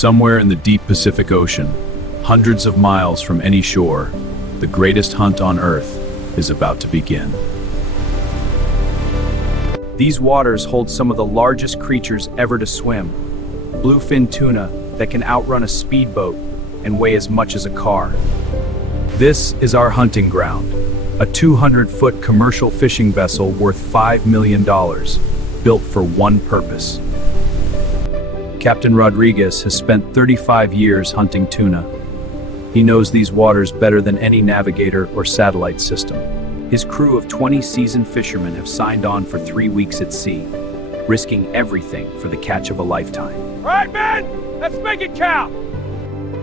Somewhere in the deep Pacific Ocean, hundreds of miles from any shore, the greatest hunt on Earth is about to begin. These waters hold some of the largest creatures ever to swim. Bluefin tuna that can outrun a speedboat and weigh as much as a car. This is our hunting ground, a 200-foot commercial fishing vessel worth $5 million, built for one purpose. Captain Rodriguez has spent 35 years hunting tuna. He knows these waters better than any navigator or satellite system. His crew of 20 seasoned fishermen have signed on for 3 weeks at sea, risking everything for the catch of a lifetime. All right, men, let's make it count.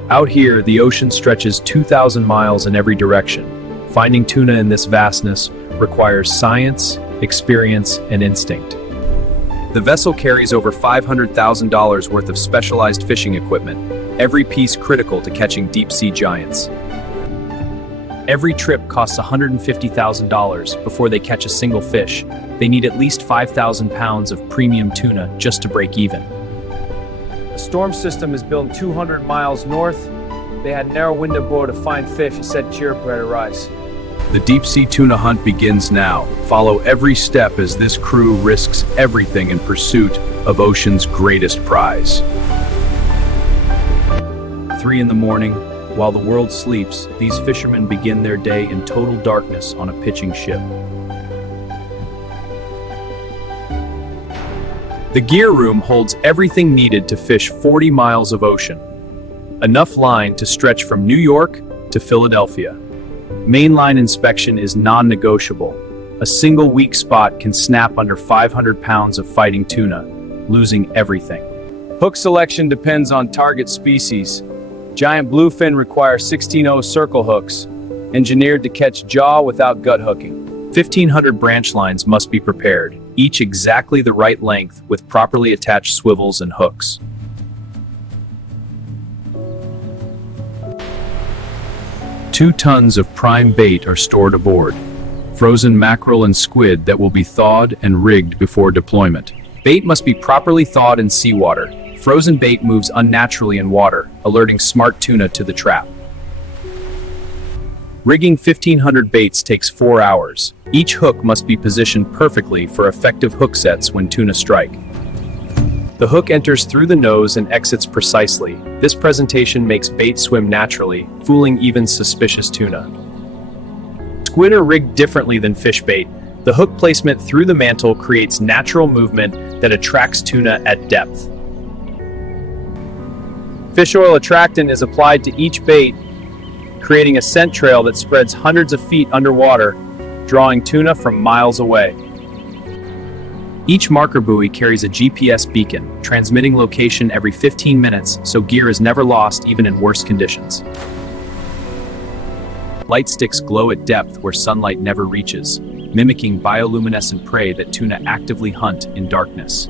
Out here, the ocean stretches 2,000 miles in every direction. Finding tuna in this vastness requires science, experience, and instinct. The vessel carries over $500,000 worth of specialized fishing equipment, every piece critical to catching deep-sea giants. Every trip costs $150,000 before they catch a single fish. They need at least 5,000 pounds of premium tuna just to break even. The storm system is built 200 miles north. They had narrow window bore to find fish and said chirp where to rise. The deep-sea tuna hunt begins now. Follow every step as this crew risks everything in pursuit of ocean's greatest prize. 3 in the morning, while the world sleeps, these fishermen begin their day in total darkness on a pitching ship. The gear room holds everything needed to fish 40 miles of ocean. Enough line to stretch from New York to Philadelphia. Mainline inspection is non-negotiable. A single weak spot can snap under 500 pounds of fighting tuna, losing everything. Hook selection depends on target species. Giant bluefin require 16-0 circle hooks, engineered to catch jaw without gut hooking. 1,500 branch lines must be prepared, each exactly the right length with properly attached swivels and hooks. Two tons of prime bait are stored aboard. Frozen mackerel and squid that will be thawed and rigged before deployment. Bait must be properly thawed in seawater. Frozen bait moves unnaturally in water, alerting smart tuna to the trap. Rigging 1,500 baits takes 4 hours. Each hook must be positioned perfectly for effective hook sets when tuna strike. The hook enters through the nose and exits precisely. This presentation makes bait swim naturally, fooling even suspicious tuna. Squid are rigged differently than fish bait. The hook placement through the mantle creates natural movement that attracts tuna at depth. Fish oil attractant is applied to each bait, creating a scent trail that spreads hundreds of feet underwater, drawing tuna from miles away. Each marker buoy carries a GPS beacon, transmitting location every 15 minutes so gear is never lost even in worse conditions. Light sticks glow at depth where sunlight never reaches, mimicking bioluminescent prey that tuna actively hunt in darkness.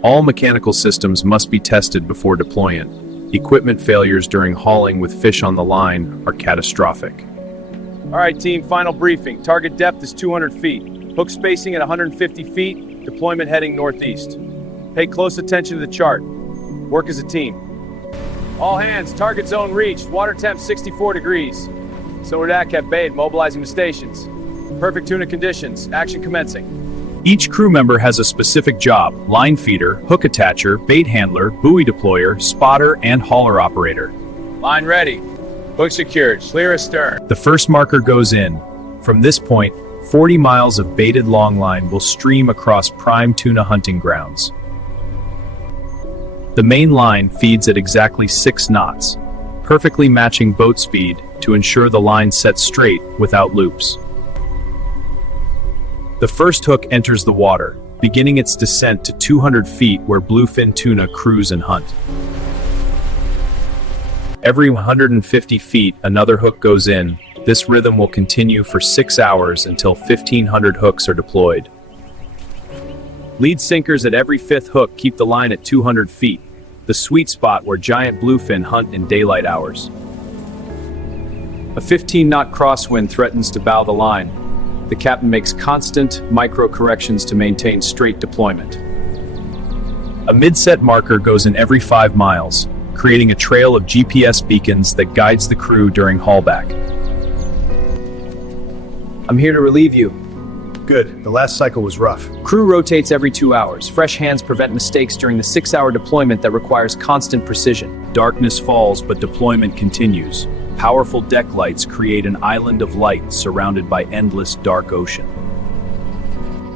All mechanical systems must be tested before deployment. Equipment failures during hauling with fish on the line are catastrophic. All right, team, final briefing. Target depth is 200 feet. Hook spacing at 150 feet. Deployment heading northeast. Pay close attention to the chart. Work as a team. All hands, target zone reached. Water temp 64 degrees. Sonar kept bait, mobilizing to stations. Perfect tuna conditions. Action commencing. Each crew member has a specific job: line feeder, hook attacher, bait handler, buoy deployer, spotter, and hauler operator. Line ready. Hook secured. Clear astern. The first marker goes in. From this point, 40 miles of baited longline will stream across prime tuna hunting grounds. The main line feeds at exactly 6 knots, perfectly matching boat speed to ensure the line sets straight without loops. The first hook enters the water, beginning its descent to 200 feet where bluefin tuna cruise and hunt. Every 150 feet, another hook goes in. This rhythm will continue for 6 hours until 1,500 hooks are deployed. Lead sinkers at every 5th hook keep the line at 200 feet, the sweet spot where giant bluefin hunt in daylight hours. A 15-knot crosswind threatens to bow the line. The captain makes constant micro-corrections to maintain straight deployment. A mid-set marker goes in every 5 miles. creating a trail of GPS beacons that guides the crew during haulback. I'm here to relieve you. Good. The last cycle was rough. Crew rotates every 2 hours. Fresh hands prevent mistakes during the 6-hour deployment that requires constant precision. Darkness falls, but deployment continues. Powerful deck lights create an island of light surrounded by endless dark ocean.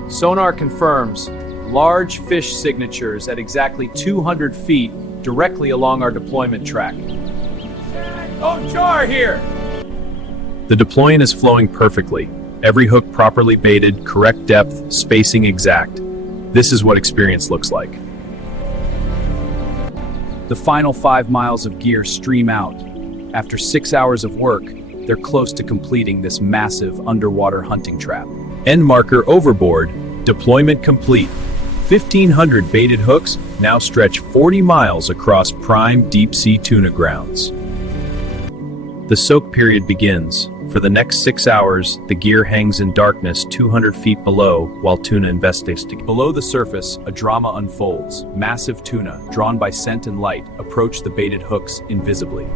Sonar confirms large fish signatures at exactly 200 feet directly along our deployment track. Offshore here! The deployment is flowing perfectly. Every hook properly baited, correct depth, spacing exact. This is what experience looks like. The final 5 miles of gear stream out. After 6 hours of work, they're close to completing this massive underwater hunting trap. End marker overboard, deployment complete. 1,500 baited hooks now stretch 40 miles across prime deep-sea tuna grounds. The soak period begins. For the next 6 hours, the gear hangs in darkness 200 feet below while tuna investigates. Below the surface, a drama unfolds. Massive tuna, drawn by scent and light, approach the baited hooks invisibly.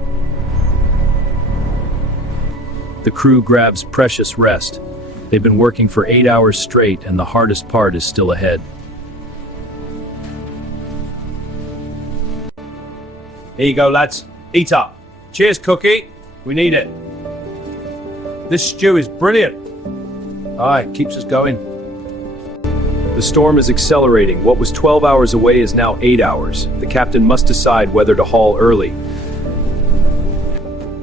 The crew grabs precious rest. They've been working for 8 hours straight, and the hardest part is still ahead. Here you go, lads. Eat up. Cheers, Cookie. We need it. This stew is brilliant. Aye, keeps us going. The storm is accelerating. What was 12 hours away is now 8 hours. The captain must decide whether to haul early.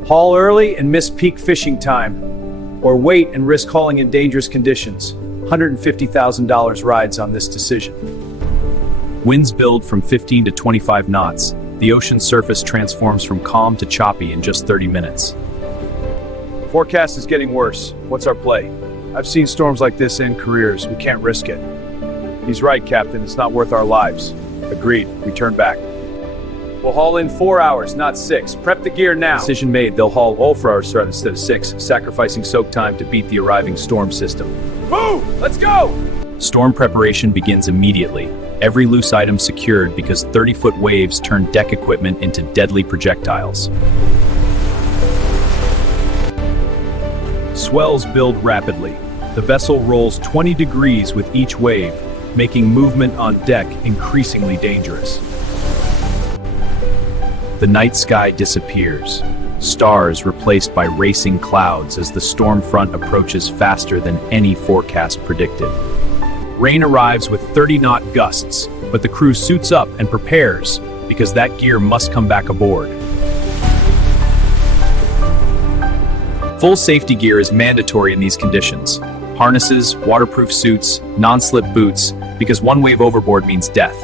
Haul early and miss peak fishing time, or wait and risk hauling in dangerous conditions. $150,000 rides on this decision. Winds build from 15 to 25 knots. The ocean surface transforms from calm to choppy in just 30 minutes. Forecast is getting worse. What's our play? I've seen storms like this end careers. We can't risk it. He's right, Captain. It's not worth our lives. Agreed. We turn back. We'll haul in 4 hours, not 6. Prep the gear now. Decision made. They'll haul all 4 hours instead of 6, sacrificing soak time to beat the arriving storm system. Move! Let's go! Storm preparation begins immediately. Every loose item secured because 30-foot waves turn deck equipment into deadly projectiles. Swells build rapidly. The vessel rolls 20 degrees with each wave, making movement on deck increasingly dangerous. The night sky disappears. Stars replaced by racing clouds as the storm front approaches faster than any forecast predicted. Rain arrives with 30-knot gusts, but the crew suits up and prepares because that gear must come back aboard. Full safety gear is mandatory in these conditions. Harnesses, waterproof suits, non-slip boots, because one wave overboard means death.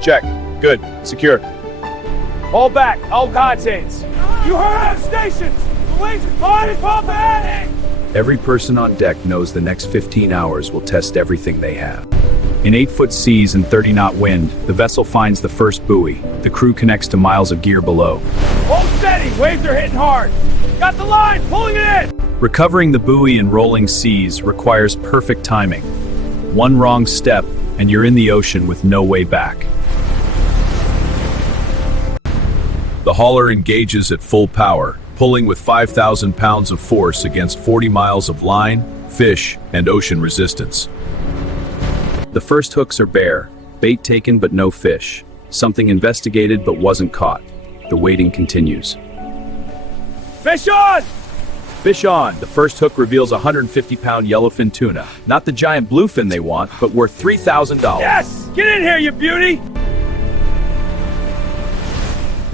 Check. Good. Secure. All back. All contents. You heard out of stations. The waves are flying and pumping. Every person on deck knows the next 15 hours will test everything they have. In 8-foot seas and 30-knot wind, the vessel finds the first buoy. The crew connects to miles of gear below. Hold steady. Waves are hitting hard. Got the line. Pulling it in. Recovering the buoy in rolling seas requires perfect timing. One wrong step, and you're in the ocean with no way back. The hauler engages at full power, pulling with 5,000 pounds of force against 40 miles of line, fish, and ocean resistance. The first hooks are bare, bait taken but no fish. Something investigated but wasn't caught. The waiting continues. Fish on! Fish on! The first hook reveals a 150-pound yellowfin tuna. Not the giant bluefin they want, but worth $3,000. Yes! Get in here, you beauty!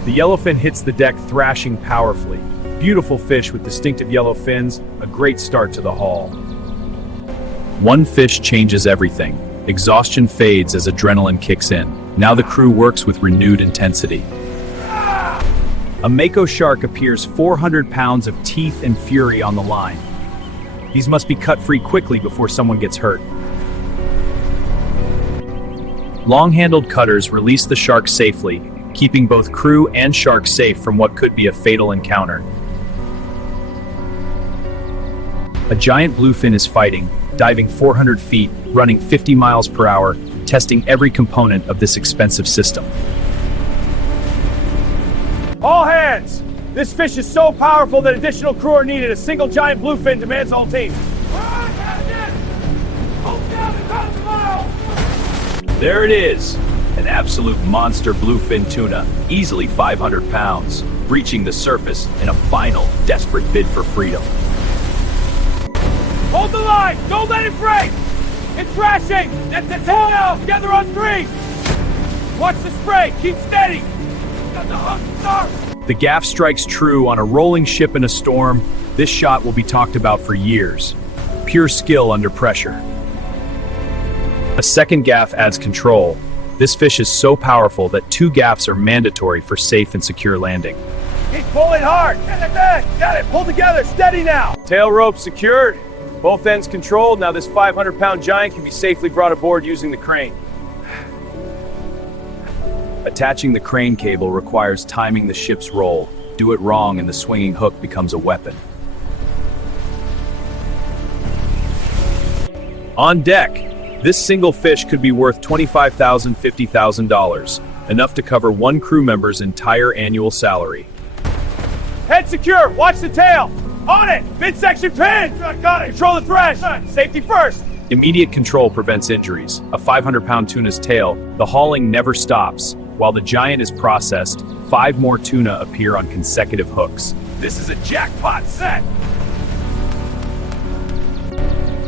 The yellowfin hits the deck thrashing powerfully. Beautiful fish with distinctive yellow fins, a great start to the haul. One fish changes everything. Exhaustion fades as adrenaline kicks in. Now the crew works with renewed intensity. A mako shark appears 400 pounds of teeth and fury on the line. These must be cut free quickly before someone gets hurt. Long-handled cutters release the shark safely, keeping both crew and shark safe from what could be a fatal encounter. A giant bluefin is fighting, diving 400 feet, running 50 miles per hour, testing every component of this expensive system. hands! This fish is so powerful that additional crew are needed. A single giant bluefin demands the whole team. There it is, an absolute monster bluefin tuna, easily 500 pounds, breaching the surface in a final, desperate bid for freedom. Hold the line! Don't let it break! It's thrashing! That's the tail! Together on 3! Watch the spray! Keep steady! Got the hook! Start! The gaff strikes true on a rolling ship in a storm. This shot will be talked about for years. Pure skill under pressure. A second gaff adds control. This fish is so powerful that 2 gaffs are mandatory for safe and secure landing. Keep pulling hard! Get it back! Got it! Pull together! Steady now! Tail rope secured. Both ends controlled. Now this 500-pound giant can be safely brought aboard using the crane. Attaching the crane cable requires timing the ship's roll. Do it wrong and the swinging hook becomes a weapon. On deck, this single fish could be worth $25,000, $50,000, enough to cover one crew member's entire annual salary. Head secure! Watch the tail! On it! Midsection pin! Got it! Control the thresh! Safety first! Immediate control prevents injuries. A 500-pound tuna's tail, the hauling never stops. While the giant is processed, 5 more tuna appear on consecutive hooks. This is a jackpot set!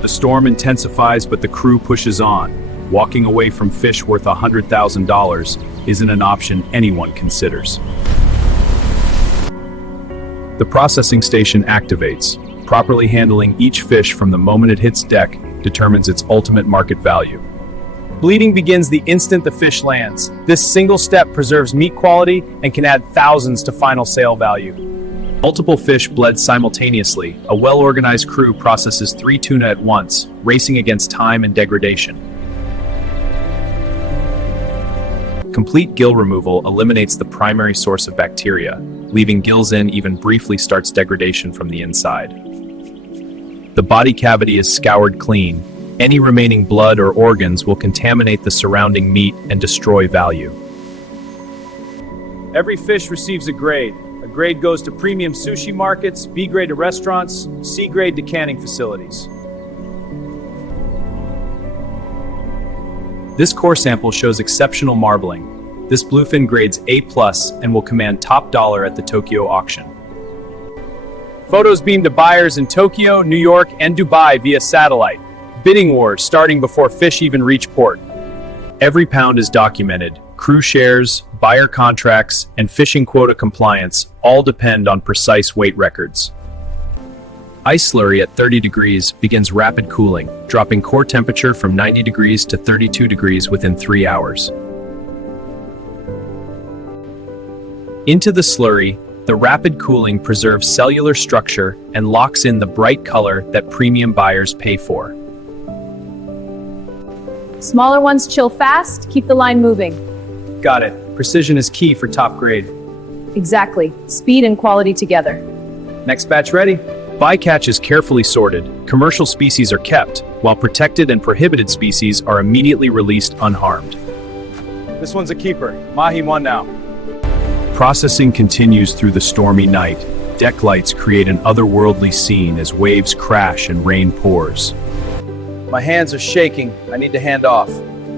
The storm intensifies, but the crew pushes on. Walking away from fish worth $100,000 isn't an option anyone considers. The processing station activates. Properly handling each fish from the moment it hits deck determines its ultimate market value. Bleeding begins the instant the fish lands. This single step preserves meat quality and can add thousands to final sale value. Multiple fish bled simultaneously. A well-organized crew processes 3 tuna at once, racing against time and degradation. Complete gill removal eliminates the primary source of bacteria. Leaving gills in even briefly starts degradation from the inside. The body cavity is scoured clean. Any remaining blood or organs will contaminate the surrounding meat and destroy value. Every fish receives a grade. A grade goes to premium sushi markets, B grade to restaurants, C grade to canning facilities. This core sample shows exceptional marbling. This bluefin grades A+ and will command top dollar at the Tokyo auction. Photos beamed to buyers in Tokyo, New York, and Dubai via satellite. Bidding wars starting before fish even reach port. Every pound is documented. Crew shares, buyer contracts, and fishing quota compliance all depend on precise weight records. Ice slurry at 30 degrees begins rapid cooling, dropping core temperature from 90 degrees to 32 degrees within 3 hours. Into the slurry, the rapid cooling preserves cellular structure and locks in the bright color that premium buyers pay for. Smaller ones chill fast, keep the line moving. Got it. Precision is key for top grade. Exactly. Speed and quality together. Next batch ready? Bycatch is carefully sorted. Commercial species are kept, while protected and prohibited species are immediately released unharmed. This one's a keeper. Mahi 1 now. Processing continues through the stormy night. Deck lights create an otherworldly scene as waves crash and rain pours. My hands are shaking. I need to hand off.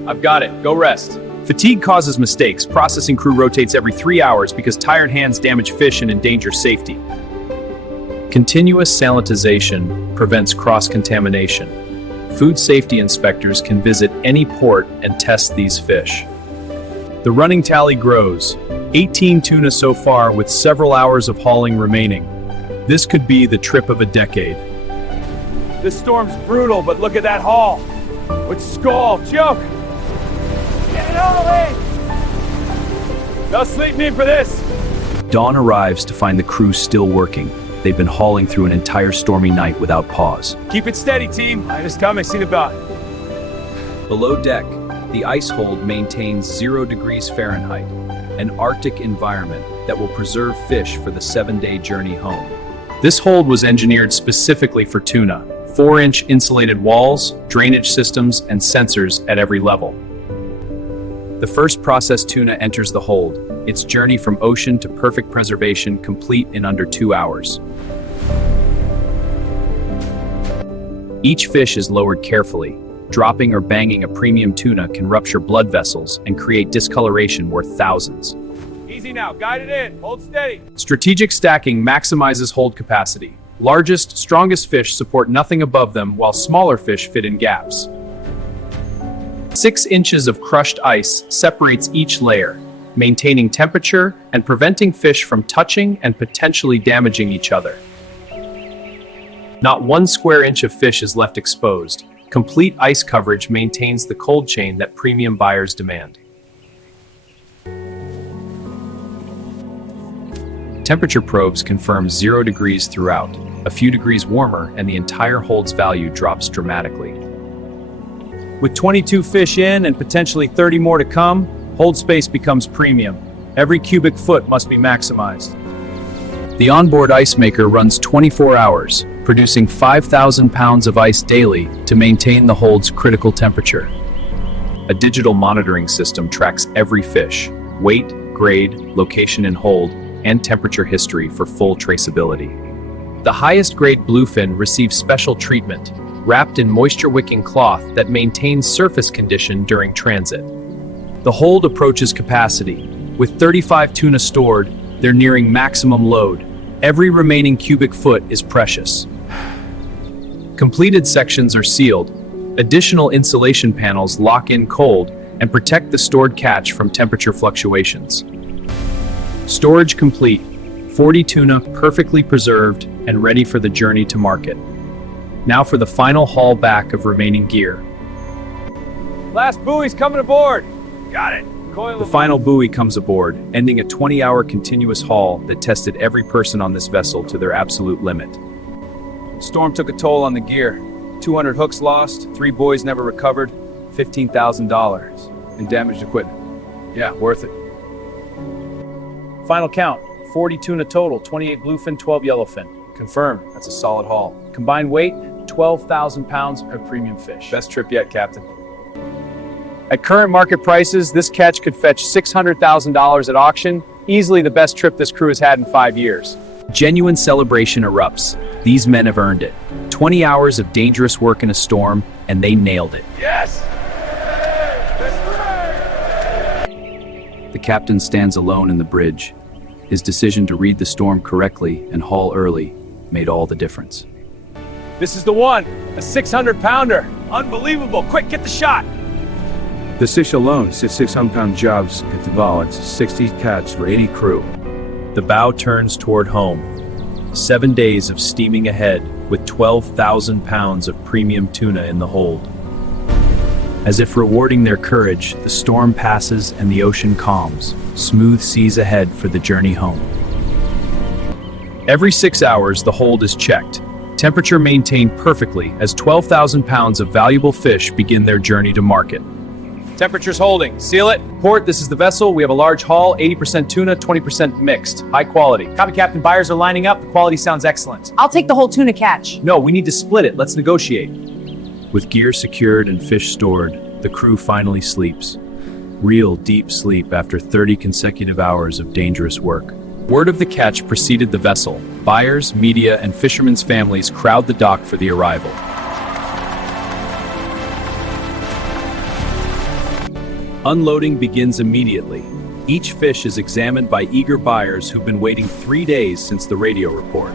I've got it. Go rest. Fatigue causes mistakes. Processing crew rotates every 3 hours because tired hands damage fish and endanger safety. Continuous salinization prevents cross-contamination. Food safety inspectors can visit any port and test these fish. The running tally grows. 18 tuna so far with several hours of hauling remaining. This could be the trip of a decade. This storm's brutal, but look at that haul. With skull, joke. Get it all away. No sleep need for this. Dawn arrives to find the crew still working. They've been hauling through an entire stormy night without pause. Keep it steady, team. Night is coming. See the boat. Below deck, the ice hold maintains 0 degrees Fahrenheit, an Arctic environment that will preserve fish for the 7-day journey home. This hold was engineered specifically for tuna. 4-inch insulated walls, drainage systems, and sensors at every level. The first processed tuna enters the hold, its journey from ocean to perfect preservation complete in under 2 hours. Each fish is lowered carefully. Dropping or banging a premium tuna can rupture blood vessels and create discoloration worth thousands. Easy now, guide it in, hold steady. Strategic stacking maximizes hold capacity. Largest, strongest fish support nothing above them, while smaller fish fit in gaps. 6 inches of crushed ice separates each layer, maintaining temperature and preventing fish from touching and potentially damaging each other. Not 1 square inch of fish is left exposed. Complete ice coverage maintains the cold chain that premium buyers demand. Temperature probes confirm 0 degrees throughout. A few degrees warmer and the entire hold's value drops dramatically. With 22 fish in and potentially 30 more to come, hold space becomes premium. Every cubic foot must be maximized. The onboard ice maker runs 24 hours, producing 5,000 pounds of ice daily to maintain the hold's critical temperature. A digital monitoring system tracks every fish, weight, grade, location in hold, and temperature history for full traceability. The highest grade bluefin receives special treatment, wrapped in moisture-wicking cloth that maintains surface condition during transit. The hold approaches capacity. With 35 tuna stored, they're nearing maximum load. Every remaining cubic foot is precious. Completed sections are sealed. Additional insulation panels lock in cold and protect the stored catch from temperature fluctuations. Storage complete. 40 tuna perfectly preserved and ready for the journey to market. Now for the final haul back of remaining gear. Last buoy's coming aboard. Got it. The final buoy comes aboard, ending a 20-hour continuous haul that tested every person on this vessel to their absolute limit. Storm took a toll on the gear. 200 hooks lost, 3 buoys never recovered, $15,000 in damaged equipment. Yeah, worth it. Final count, 40 tuna total, 28 bluefin, 12 yellowfin. Confirmed, that's a solid haul. Combined weight, 12,000 pounds of premium fish. Best trip yet, Captain. At current market prices, this catch could fetch $600,000 at auction, easily the best trip this crew has had in 5 years. Genuine celebration erupts. These men have earned it. 20 hours of dangerous work in a storm, and they nailed it. Yes! The captain stands alone in the bridge. His decision to read the storm correctly and haul early made all the difference. This is the one, a 600-pounder. Unbelievable, quick, get the shot. The fish alone is 600-pound jobs at the bow. It's 60 catch for 80 crew. The bow turns toward home. 7 days of steaming ahead with 12,000 pounds of premium tuna in the hold. As if rewarding their courage, the storm passes and the ocean calms. Smooth seas ahead for the journey home. Every 6 hours, the hold is checked. Temperature maintained perfectly as 12,000 pounds of valuable fish begin their journey to market. Temperature's holding. Seal it. Port, this is the vessel. We have a large haul, 80% tuna, 20% mixed. High quality. Copy, Captain. Buyers are lining up. The quality sounds excellent. I'll take the whole tuna catch. No, we need to split it. Let's negotiate. With gear secured and fish stored, the crew finally sleeps. Real deep sleep after 30 consecutive hours of dangerous work. Word of the catch preceded the vessel. Buyers, media, and fishermen's families crowd the dock for the arrival. Unloading begins immediately. Each fish is examined by eager buyers who've been waiting 3 days since the radio report.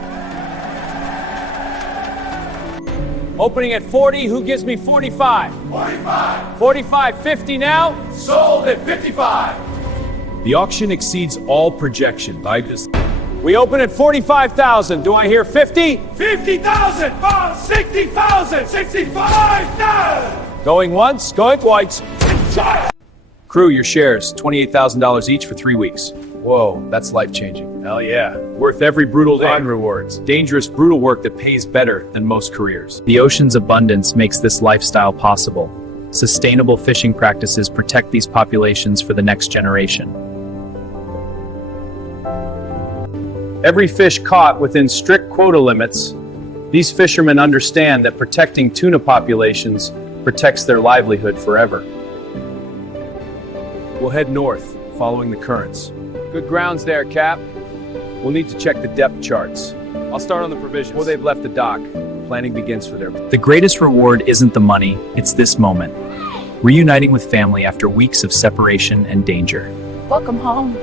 Opening at 40, who gives me 45? 45! 45, 50 now? Sold at 55! The auction exceeds all projections. We open at 45,000. Do I hear 50? 50,000! 60,000! 65,000! Going once, going twice. Crew, your shares, $28,000 each for 3 weeks. Whoa, that's life-changing. Hell yeah. Worth every brutal day. Fun rewards. Dangerous, brutal work that pays better than most careers. The ocean's abundance makes this lifestyle possible. Sustainable fishing practices protect these populations for the next generation. Every fish caught within strict quota limits, these fishermen understand that protecting tuna populations protects their livelihood forever. We'll head north, following the currents. Good grounds there, Cap. We'll need to check the depth charts. I'll start on the provisions. Before they've left the dock, planning begins for their... The greatest reward isn't the money, it's this moment. Reuniting with family after weeks of separation and danger. Welcome home.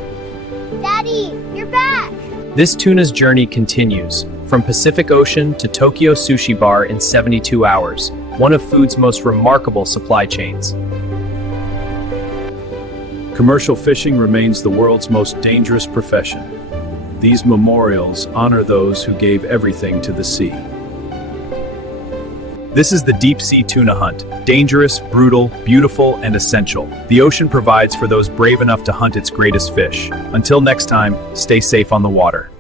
Daddy, you're back! This tuna's journey continues, from Pacific Ocean to Tokyo Sushi Bar in 72 hours, one of food's most remarkable supply chains. Commercial fishing remains the world's most dangerous profession. These memorials honor those who gave everything to the sea. This is the deep-sea tuna hunt. Dangerous, brutal, beautiful, and essential. The ocean provides for those brave enough to hunt its greatest fish. Until next time, stay safe on the water.